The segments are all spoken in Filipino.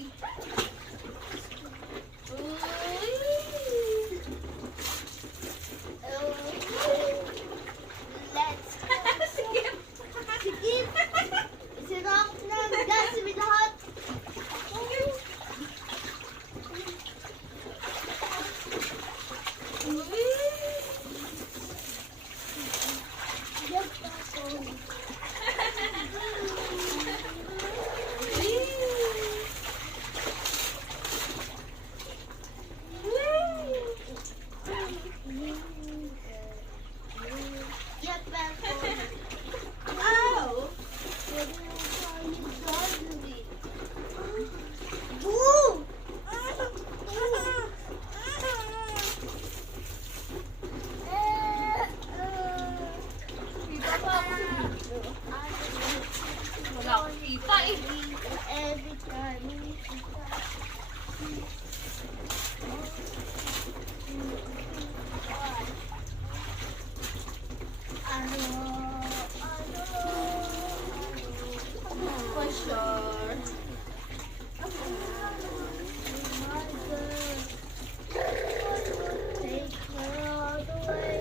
Jasri. Let's Sige. sige. Sinakot na Jasmine lahat. Yep, Ow! Boom! Kita pa ako sa video. Wala akong kita eh. Every time we For sure. take her all the way.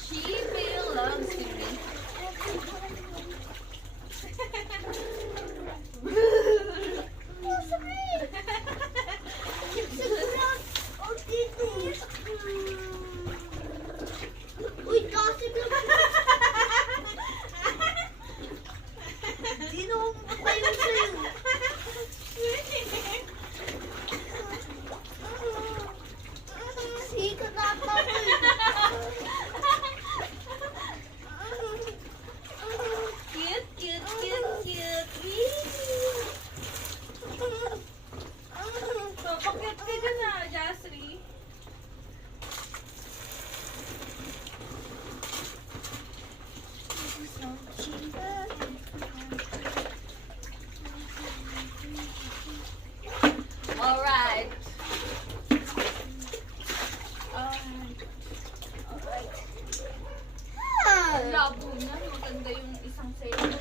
She belongs to me. Uy, kasi di naman tayo sa'yo. Sika na ako. Cute, cute, cute, cute. So, pakit ka dyan na, Jasri. Alright. Labo na. Maganda yung isang sale.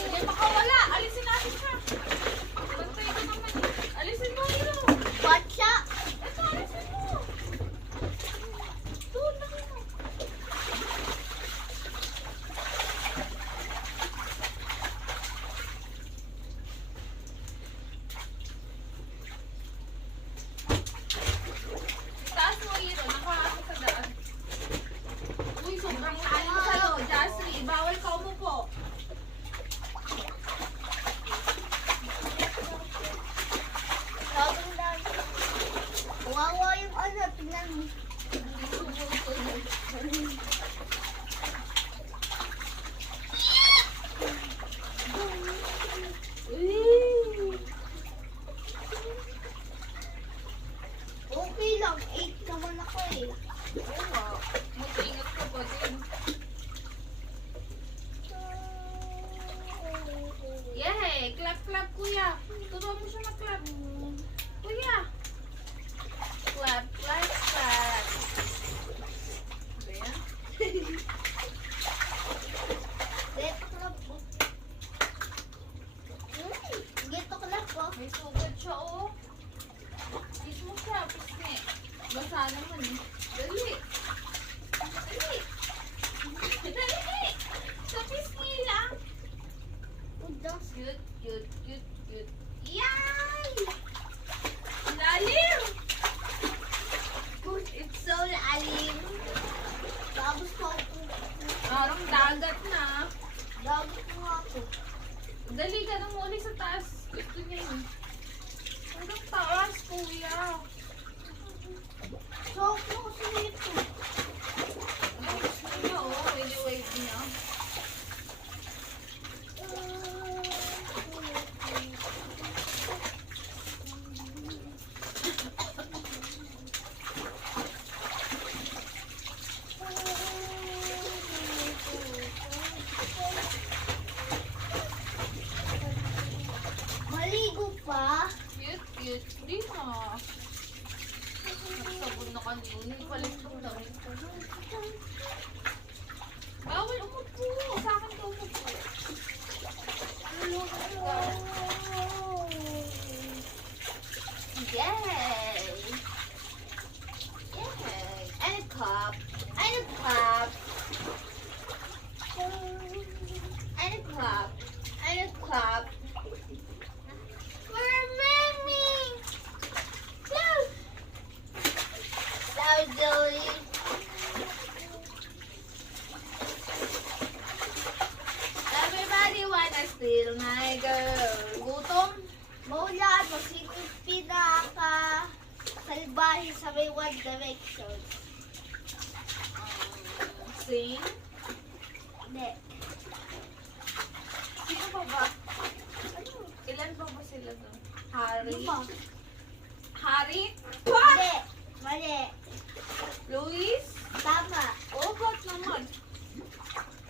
Sige, makawala. Alisin natin siya. Bantay ka naman. Alisin mo ito. Watcha. Ito, alisin mo. Doon lang mo. Taas mo ito. Nakakakit sa daan. Uy, sobrang lalim sa'yo. Jasri, bawal ka umupo. Sabong lang. Wawa yung ano, tingnan mo. Uy. Okay lang, 8 naman ako eh. Oo nga. Mag-ingat ka pa din. Yay! Clap, clap, kuya. Turuan mo siya mag-clap. Kuya. Clap, clap, clap. Ba yan? Geto club po. Geto club po. May sugod siya, oh. Kiss mo siya, pisngi. Basa naman eh. Dali. Dali. Dali. Sa pisngi lang. Udas. Cute, cute, cute, cute. Yay! Lalim! It's so lalim. Tapos ko ako. Parang dagat na. Dagat ko ako. Dali ka nang muli sa taas. Gusto niya yun. Hanggang taas, kuya. So, ako kasi nito. Ang gusto niya, oh. Pwede wave niya. Maligo pa. Cute, cute. Di na. Nagsabon na kanina. Palit ko lang. Bawal Salbahe sa may One Direction. Sing. Hindi. Sino pa ba? Ilan pa ba sila doon? Harry? Ano pa? Harry? Hindi. Mali. Louis? Tama. Oh, ba't naman?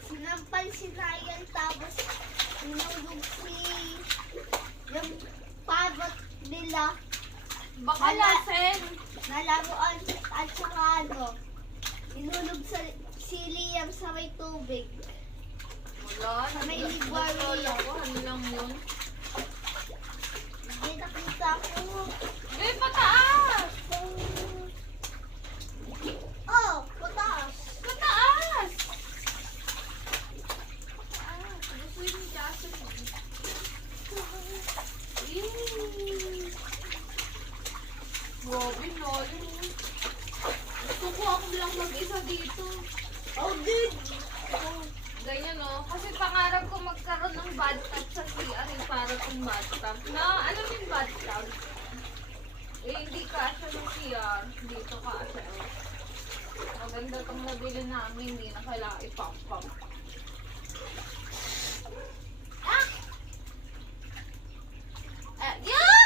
Sinampal si Ryan tapos sinulog si yung parrot nila Baka laseng. na laruan at saka ano, inulog si Liam sa may tubig. Wala. Sa may Nag- library. nag-call ako. Ano lang yun? Hindi nakita ko. Eh, pataas! Oh, pataas. Pataas! Gusto yun ni Jocelyn. Grabe, lalo. Gusto ko ako lang mag-isa dito. Oh, dude. Ganyan o. Kasi pangarap ko magkaroon ng bathtub sa CR. Para kong bathtub. Na, alam mo yung bathtub? Eh, hindi kasha ng CR. Dito kasha. Maganda itong nabili namin. Hindi na kailangan ipump-pump. Ah! Yeah!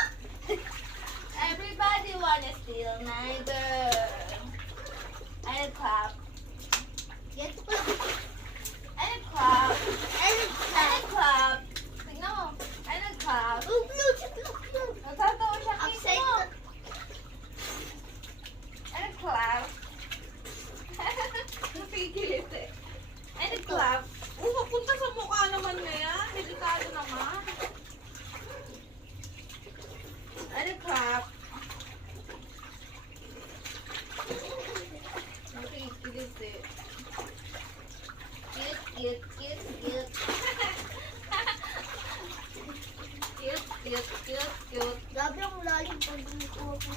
Everybody wanna steal my girl. And clap. Get ko. And clap. And And clap. Tingnan mo. And clap. oh, look. Nagtatawa siya. Upside Tingnan mo. down. And clap. Napigilit eh. And clap. Papunta sa mukha naman na yan. Delikado naman. And clap. Napigilit eh. Cute. Cute. Grabe ang lalim pag dumiko ako.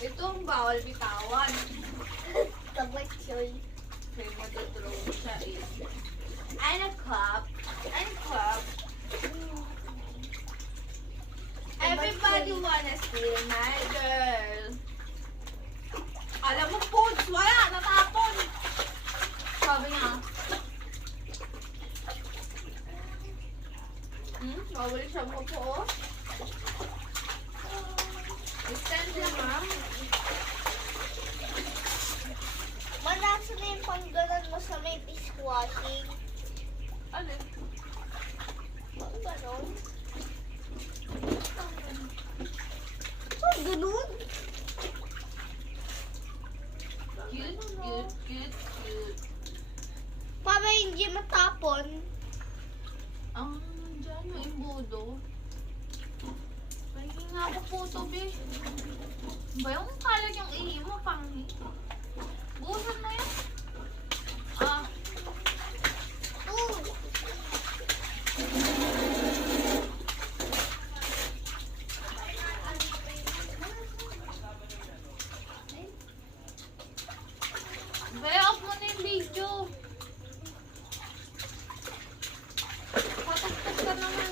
Ito ang bawal bitawan. Tabak yun. Kaya matutulog siya eh. And a cup. Everybody wanna steal my girl. Alam mo, Pods, wala, natapon. Sabi niya. Bawal siya mo po, oh. Extend lang, ha? Manasa na yung panggalan mo sa may dishwashing. Ano? Ang ganon. Ang ganon? Cute. Para hindi matapon. Ang dyan, may imbudo. Pahingin nga ako po ito, be. Ba yung kalag yung ihi mo, panghi? Busan na yan. Ah, Oh, be, off mo na yung video. Patugtog ka naman.